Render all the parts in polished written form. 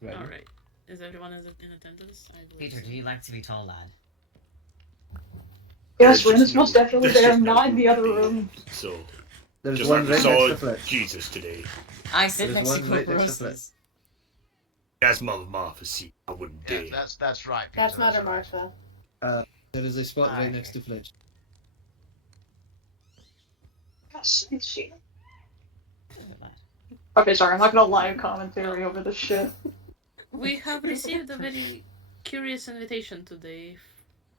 Ready? Alright. Is everyone in attendance? I believe Peter, so. do you like to be tall, lad? Yes, There's Rin just is most definitely there's there, just no not in room the other today, room. So There's just one right next saw to Fletch. Jesus today. I sit There's next to one right next to Roses. That's Mother Martha's seat. I wouldn't Yeah, dare. that's right. Peter, That's Mother right. Martha. There is a spot Aye. right next to Fletch. Is she? Okay, sorry, I'm not gonna live commentary over this shit. We have received a very curious invitation today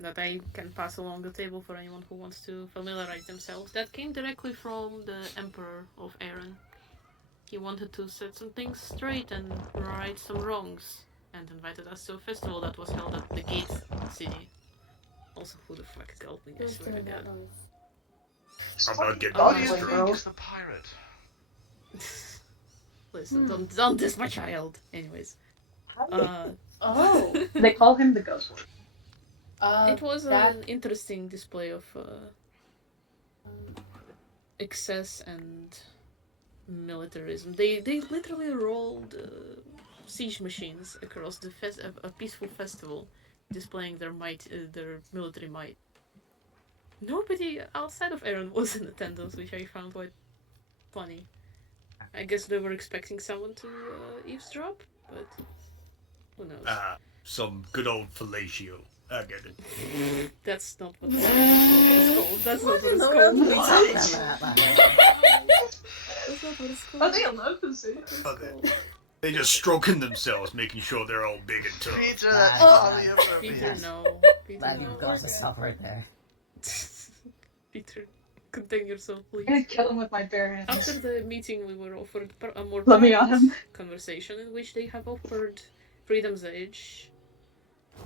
that I can pass along the table for anyone who wants to familiarize themselves. That came directly from the Emperor of Erin. He wanted to set some things straight and right some wrongs, and invited us to a festival that was held at the Gate City. Also, who the fuck is helping? I Who's swear to doing that God. noise? I'm not getting Oh, What do you wait, this think bro. is the pirate? Listen, don't diss my child. Anyways. Oh. They call him the Ghost Lord. It was that- an interesting display of excess and militarism. They literally rolled siege machines across the a peaceful festival, displaying their might, their military might. Nobody outside of Erin was in attendance, which I found quite funny. I guess they were expecting someone to eavesdrop, but who knows? Some good old fellatio. I get it. That's not what it's called. That's not what it's called. That's not what it's called. Are they allowed to say? They just stroking themselves, making sure they're all big and tough. Peter, that's Oh. hardly Peter, appropriate. no. Peter, Lad, no. you've got to stop right there. Peter, contain yourself, I'm please. gonna kill him with my bare hands. After the meeting, we were offered a more Let me on private him. conversation in which they have offered Freedom's Age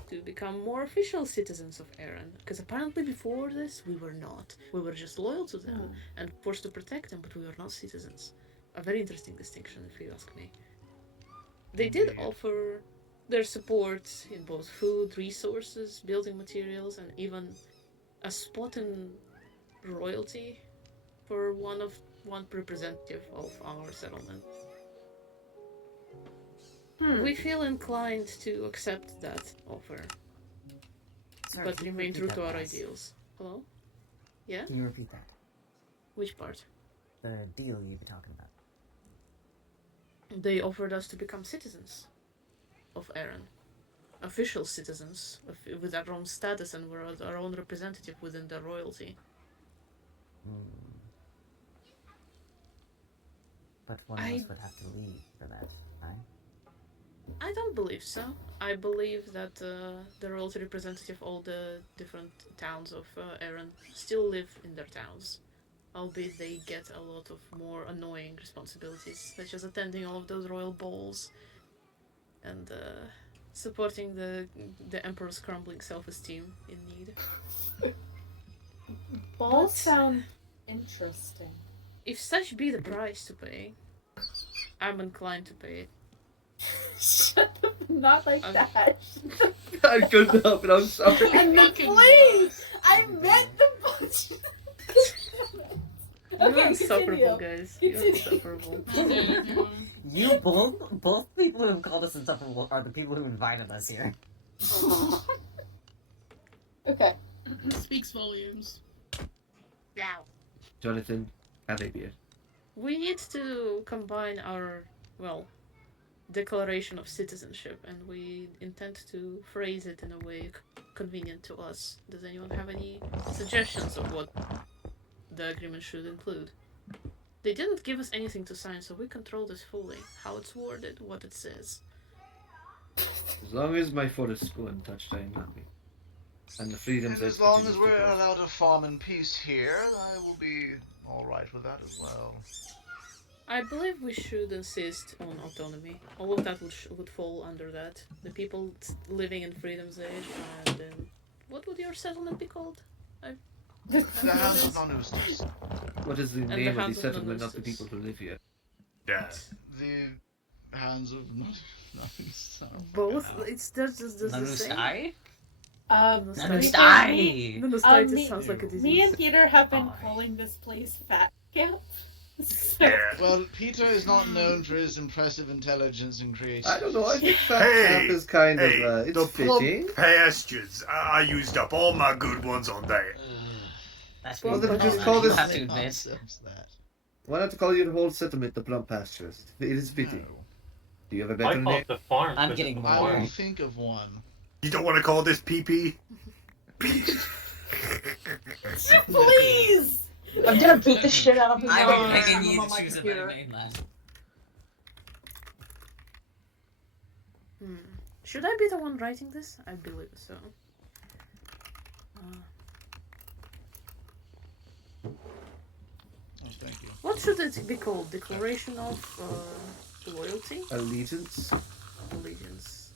to become more official citizens of Erin. Because apparently before this, we were not. We were just loyal to them and forced to protect them, but we were not citizens. A very interesting distinction, if you ask me. They did offer their support in both food, resources, building materials, and even a spot in royalty for one representative of our settlement. We feel inclined to accept that offer, Sorry, but can you remain repeat true that, to our please? ideals. Hello? Yeah? Can you repeat that? Which part? The deal you've been talking about. They offered us to become citizens of Erin. Official citizens, with our own status and we're our own representative within the royalty. But one of us would have to leave for that, right? I don't believe so. I believe that the royalty representative, all the different towns of Erin, still live in their towns. Albeit they get a lot of more annoying responsibilities, such as attending all of those royal balls and supporting the Emperor's crumbling self-esteem in need. Balls sound interesting. If such be the price to pay, I'm inclined to pay it. Shut up, not like that. I couldn't help it, I'm sorry. I meant, please! I meant the budget. You're Okay, insufferable, continue. guys. You're insufferable. You both people who have called us insufferable are the people who invited us here. Okay. Speaks volumes. Now, Jonathan, have a beer. we need to combine our, well, declaration of citizenship, and we intend to phrase it in a way convenient to us. Does anyone have any suggestions of what the agreement should include? They didn't give us anything to sign, so we control this fully. How it's worded, what it says. As long as my forests go untouched, I am happy. And the freedoms And as long as we're allowed to farm in peace here, I will be alright with that as well. I believe we should insist on autonomy. All of that would fall under that. The people living in Freedom's Age, and then what would your settlement be called? The House of Non-Ustas. What is the the name of the House of settlement, not the Nonustas. people who live here? Yeah. The Hands of Non-Ustas. Both? It's just the same. Nanustai? Nanustai. Nanustai! Nanustai me- sounds like a disease. Me and Peter have been Aye. calling this place Fat Camp Yeah. Well, Peter is not known for his impressive intelligence and creativity. I don't know. I think fat Hey, cap is kind hey, of the it's fitting. plump pastures. I used up all my good ones on that. That's Well, what then you just call call that, you this- have to admit. Nonsense, that. Why not call your whole settlement the plump pastures? It is fitting. No. Do you have a I better call name? it the farm. I'm 'cause getting it's a more. I will farm. think of one. You don't want to call this PP? Please! I'm gonna beat the shit out of his I'm dog next begging time I'm you on to my choose a better computer. name, lad. Should I be the one writing this? I believe so. Oh, thank you. What should it be called? Declaration of loyalty? Allegiance. Allegiance.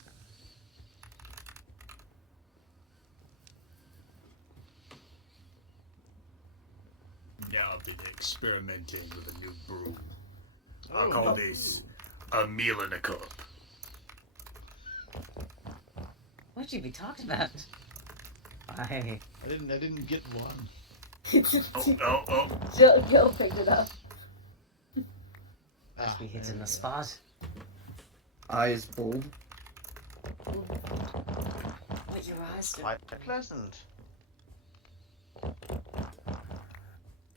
Now I've been experimenting with a new brew. Oh, I call no. this a meal in a cup. What'd you be talking about? I I didn't get one. Oh. Gil picked it up. Ah, be hitting there the we spot. Eyes bold. What your eyes go. do? Quite pleasant.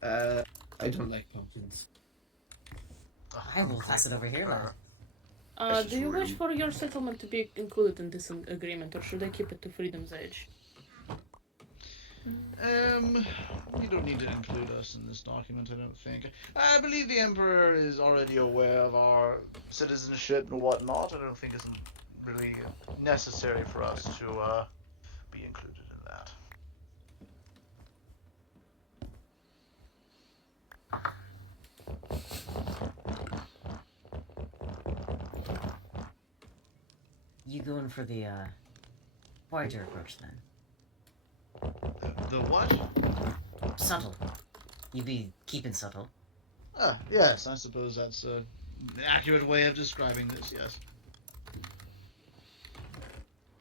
I don't like pumpkins. I will pass it over here, lad. This Do is you wish rude. for your settlement to be included in this agreement, or should I keep it to Freedom's Edge? You don't need to include us in this document, I don't think. I believe the Emperor is already aware of our citizenship and whatnot. I don't think it's really necessary for us to be included in that. You going for the wider approach then? The what? Subtle. You be keeping subtle. Yes, I suppose that's an accurate way of describing this, yes.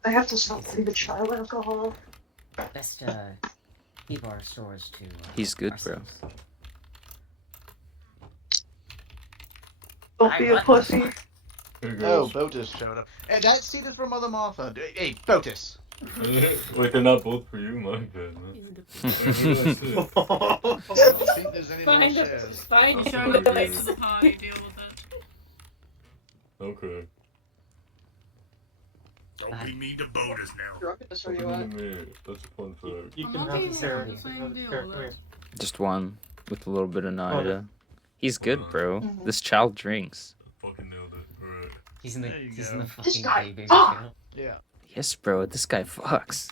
I have to stop putting the child alcohol. Best keep our stores to. He's good, bro. ourselves. Don't be a what? pussy. Here Oh, goes. Botus showed up. Hey, that seat is for Mother Martha. Hey, Botus. Wait, they're not both for you? My bad, man. In the I don't think there's any more Find chairs. it. Find I'll show you the it. pieces of how you deal with it. Okay. Don't be mean to Botus now. You're gonna show you Open what? the mirror. That's a fun fact. I'm not being the same deal with it. Just one with a little bit of Naida. He's good, bro. Mhm. This child drinks. Fucking nailed it. Alright. He's in the There you he's go. in the This fucking guy baby. fuck! jail. Yeah. Yes, bro. This guy fucks.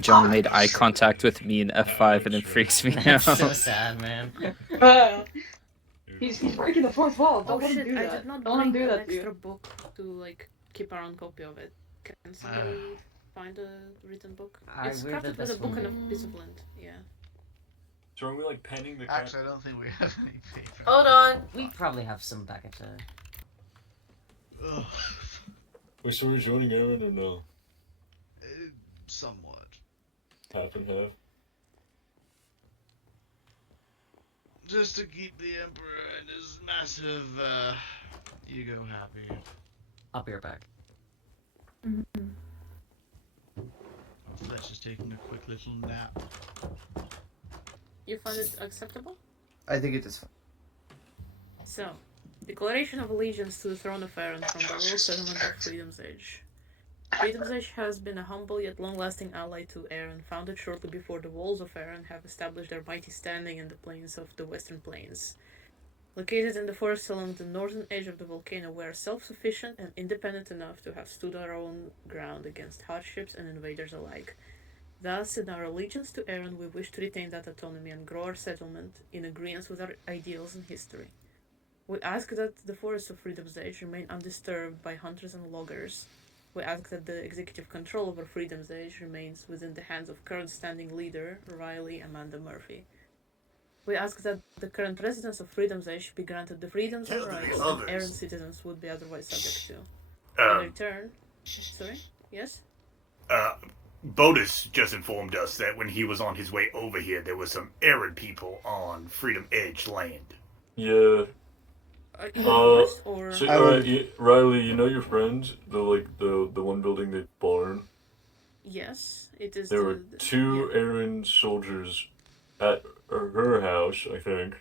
John made eye contact with me in F5 and it freaks me That's out. so sad, man. He's breaking the fourth wall. Oh Don't let him shit, do I that. did not Don't let him bring do an that to you. extra book to, like, keep our own copy of it. Can somebody find a written book? It's we're the crafted with a best book and one. a piece of lint, yeah. So are we like penning the cat? Actually, I don't think we have any paper. Hold on. We probably have some back at Ugh. Wait, so we're joining Aaron or no? Somewhat. Half and half? Just to keep the Emperor and his massive ego happy. I'll be right back. Fletch is taking a quick little nap. You find it acceptable? I think it is fine. So, Declaration of Allegiance to the Throne of Aaron from the Royal Settlement of Freedom's Edge. Freedom's Edge has been a humble yet long-lasting ally to Aaron, founded shortly before the walls of Aaron have established their mighty standing in the plains of the Western Plains. Located in the forest along the northern edge of the volcano, we are self-sufficient and independent enough to have stood our own ground against hardships and invaders alike. Thus, in our allegiance to Aaron, we wish to retain that autonomy and grow our settlement in agreement with our ideals and history. We ask that the forests of Freedom's Edge remain undisturbed by hunters and loggers. We ask that the executive control over Freedom's Edge remains within the hands of current standing leader, Riley Amanda Murphy. We ask that the current residents of Freedom's Edge be granted the freedoms and Tell the rights others. that Aaron citizens would be otherwise subject to. In return... Sorry? Yes? Bodus just informed us that when he was on his way over here, there was some Aaron people on Freedom Edge land. Yeah. Yours or So, I will- Riley, you know your friend, the one building the barn. yes, it is. There were two yeah. Aaron soldiers at her house, I think,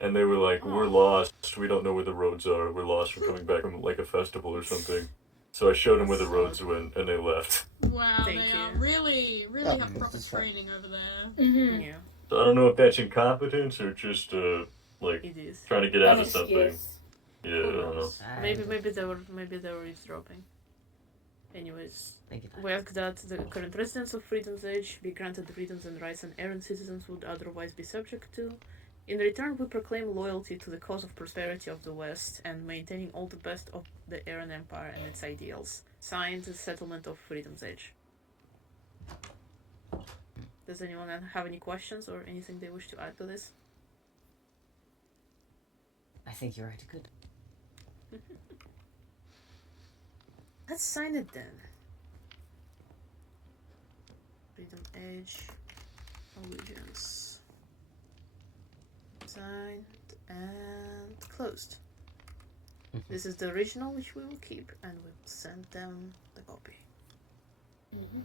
and they were like, "We're lost. We don't know where the roads are. We're lost. We're coming back from like a festival or something." So I showed them where the roads went, and they left. Wow, Thank they you. really Oh, have proper that's right. training over there. Mm-hmm. Yeah, So I don't know if that's incompetence or just like it is. trying to get out of something. Yes. Yeah, I Who don't know. knows? Maybe they were eavesdropping. Anyways, Thank you. we ask that the current residents of Freedom's Edge be granted the freedoms and rights an Aaron citizens would otherwise be subject to. In return, we proclaim loyalty to the cause of prosperity of the West and maintaining all the best of the Aaron Empire and its ideals. Signed, the Settlement of Freedom's Edge. Does anyone have any questions or anything they wish to add to this? I think you're right. Good. Let's sign it then. Freedom Edge. Allegiance. Signed and closed. This is the original which we will keep and we'll send them the copy.